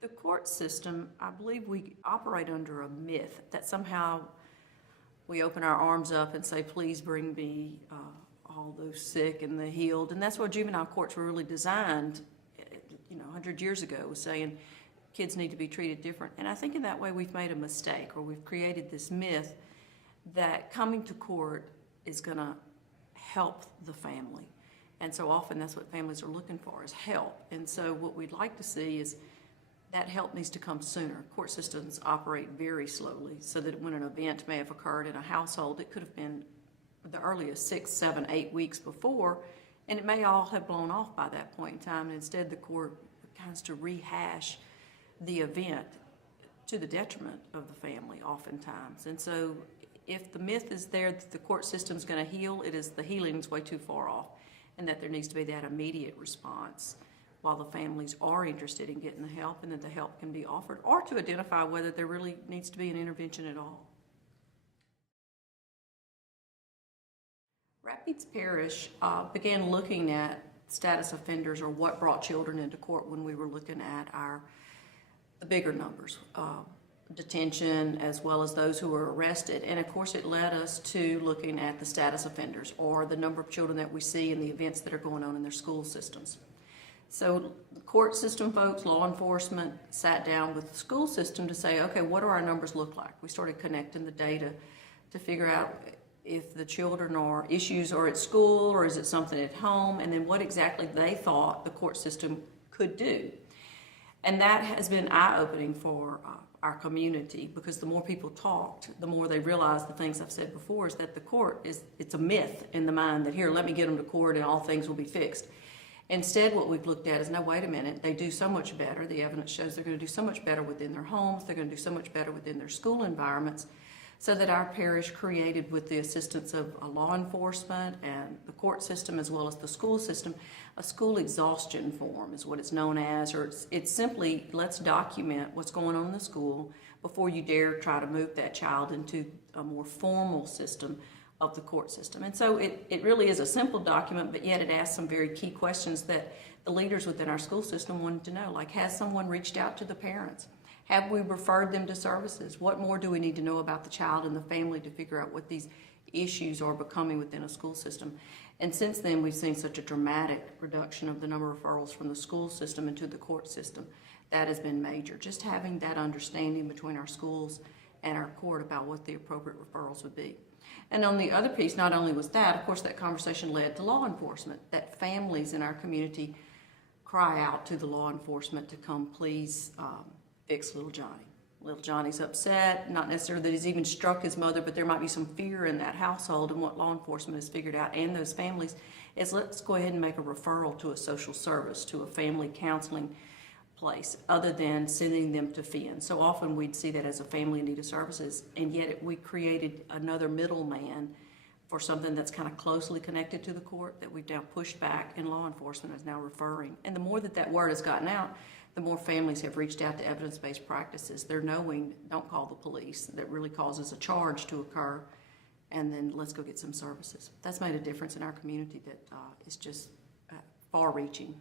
The court system, I believe we operate under a myth that somehow we open our arms up and say, please bring me all those sick and the healed. And that's what juvenile courts were really designed, 100 years ago, was saying kids need to be treated different. And I think in that way we've made a mistake, or we've created this myth that coming to court is going to help the family. And so often that's what families are looking for, is help. And so what we'd like to see is that help needs to come sooner. Court systems operate very slowly, so that when an event may have occurred in a household, it could have been the earliest 6, 7, 8 weeks before, and it may all have blown off by that point in time. And instead, the court tries to rehash the event to the detriment of the family oftentimes. And so if the myth is there that the court system is going to heal, the healing's way too far off, and that there needs to be that immediate response while the families are interested in getting the help, and that the help can be offered, or to identify whether there really needs to be an intervention at all. Rapides Parish began looking at status offenders, or what brought children into court, when we were looking at the bigger numbers, detention as well as those who were arrested. And of course it led us to looking at the status offenders, or the number of children that we see in the events that are going on in their school systems. So the court system folks, law enforcement, sat down with the school system to say, okay, what do our numbers look like? We started connecting the data to figure out if the children or issues are at school, or is it something at home, and then what exactly they thought the court system could do. And that has been eye-opening for our community, because the more people talked, the more they realized the things I've said before, is that the court it's a myth in the mind that, here, let me get them to court and all things will be fixed. Instead, what we've looked at is, no, wait a minute, they do so much better. The evidence shows they're going to do so much better within their homes, they're going to do so much better within their school environments, so that our parish created, with the assistance of law enforcement and the court system as well as the school system, a school exhaustion form is what it's known as, or it's simply, let's document what's going on in the school before you dare try to move that child into a more formal system of the court system. And so it really is a simple document, but yet it asks some very key questions that the leaders within our school system wanted to know, like, has someone reached out to the parents? Have we referred them to services? What more do we need to know about the child and the family to figure out what these issues are becoming within a school system? And since then, we've seen such a dramatic reduction of the number of referrals from the school system into the court system. That has been major. Just having that understanding between our schools and our court about what the appropriate referrals would be. And on the other piece, not only was that, of course, that conversation led to law enforcement, that families in our community cry out to the law enforcement to come please fix little Johnny. Little Johnny's upset, not necessarily that he's even struck his mother, but there might be some fear in that household. And what law enforcement has figured out, and those families, is let's go ahead and make a referral to a social service, to a family counseling place, other than sending them to FIN. So often we'd see that as a family in need of services, and yet we created another middleman for something that's kind of closely connected to the court that we've now pushed back, and law enforcement is now referring. And the more that word has gotten out, the more families have reached out to evidence-based practices. They're knowing, don't call the police. That really causes a charge to occur, and then let's go get some services. That's made a difference in our community that is just far-reaching.